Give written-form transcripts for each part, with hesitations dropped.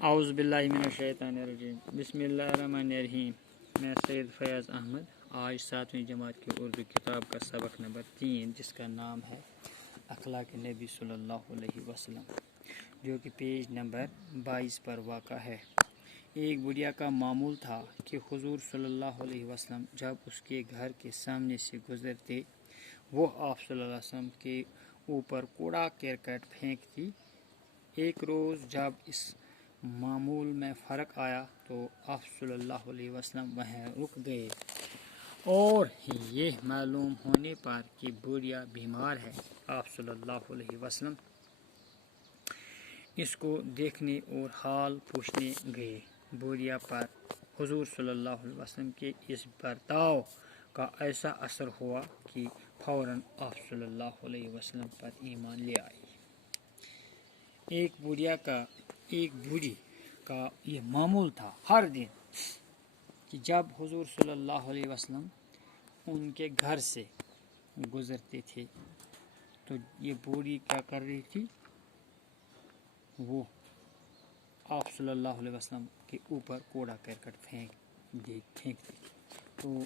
اعوذ باللہ من الشیطان الرجیم بسم اللہ الرحمن الرحیم۔ میں سید فیاض احمد آج 7ویں جماعت کی اردو کتاب کا سبق نمبر 3 جس کا نام ہے اخلاق نبی صلی اللہ علیہ وسلم، جو کہ پیج نمبر 22 پر واقع ہے۔ ایک بڑھیا کا معمول تھا کہ حضور صلی اللہ علیہ وسلم جب اس کے گھر کے سامنے سے گزرتے وہ آپ صلی اللہ علیہ وسلم کے اوپر کوڑا کرکٹ پھینکتی۔ ایک روز جب اس معمول میں فرق آیا تو آپ صلی اللہ علیہ وسلم وہیں رک گئے، اور یہ معلوم ہونے پر کہ بڑھیا بیمار ہے آپ صلی اللہ علیہ وسلم اس کو دیکھنے اور حال پوچھنے گئے۔ بڑھیا پر حضور صلی اللہ علیہ وسلم کے اس برتاؤ کا ایسا اثر ہوا کہ فوراً آپ صلی اللہ علیہ وسلم پر ایمان لے آئی۔ ایک بوڑھی کا یہ معمول تھا ہر دن کہ جب حضور صلی اللہ علیہ وسلم ان کے گھر سے گزرتے تھے تو یہ بوڑھی کیا کر رہی تھی، وہ آپ صلی اللہ علیہ وسلم کے اوپر کوڑا کرکٹ پھینکتی۔ تو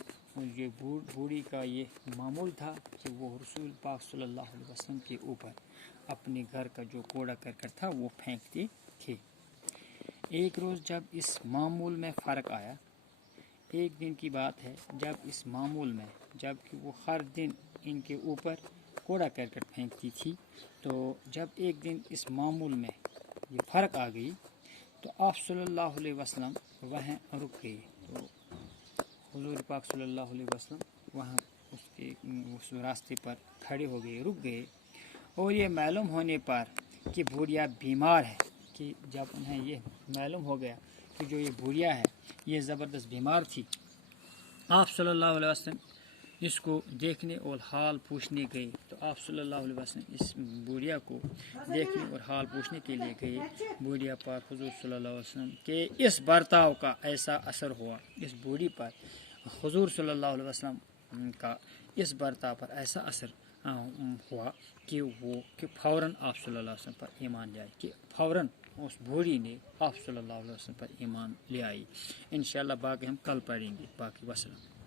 یہ بوڑھی کا یہ معمول تھا کہ وہ رسول پاک صلی اللہ علیہ وسلم کے اوپر اپنے گھر کا جو کوڑا کرکٹ تھا وہ پھینکتے تھے۔ ایک روز جب اس معمول میں فرق آیا، ایک دن کی بات ہے جب اس معمول میں جب کہ وہ ہر دن ان کے اوپر کوڑا کرکٹ پھینکتی تھی، تو جب ایک دن اس معمول میں یہ فرق آ گئی تو آپ صلی اللہ علیہ وسلم وہیں رک گئے۔ تو حضور پاک صلی اللہ علیہ وسلم وہاں اس راستے پر کھڑے ہو گئے، رک گئے، اور یہ معلوم ہونے پر کہ بوڑھیا بیمار ہے، کہ جب انہیں یہ معلوم ہو گیا کہ جو یہ بوڑھیا ہے یہ زبردست بیمار تھی، آپ صلی اللہ علیہ وسلم اس کو دیکھنے اور حال پوچھنے گئے۔ تو آپ صلی اللہ علیہ وسلم اس بوڑھیا کو دیکھنے اور حال پوچھنے کے لیے گئے۔ بوڑھیا پر حضور صلی اللہ علیہ وسلم کے اس برتاؤ کا ایسا اثر ہوا، اس بوڑھی پر حضور صلی اللہ علیہ وسلم کا اس برتاؤ پر ایسا اثر ہوا کہ فوراً آپ صلی اللہ علیہ وسلم پر ایمان لے آئی، کہ فوراً اس بوڑھی نے آپ صلی اللہ علیہ وسلم پر ایمان لے آئی۔ انشاءاللہ باقی ہم کل پڑھیں گے۔ باقی وسلم۔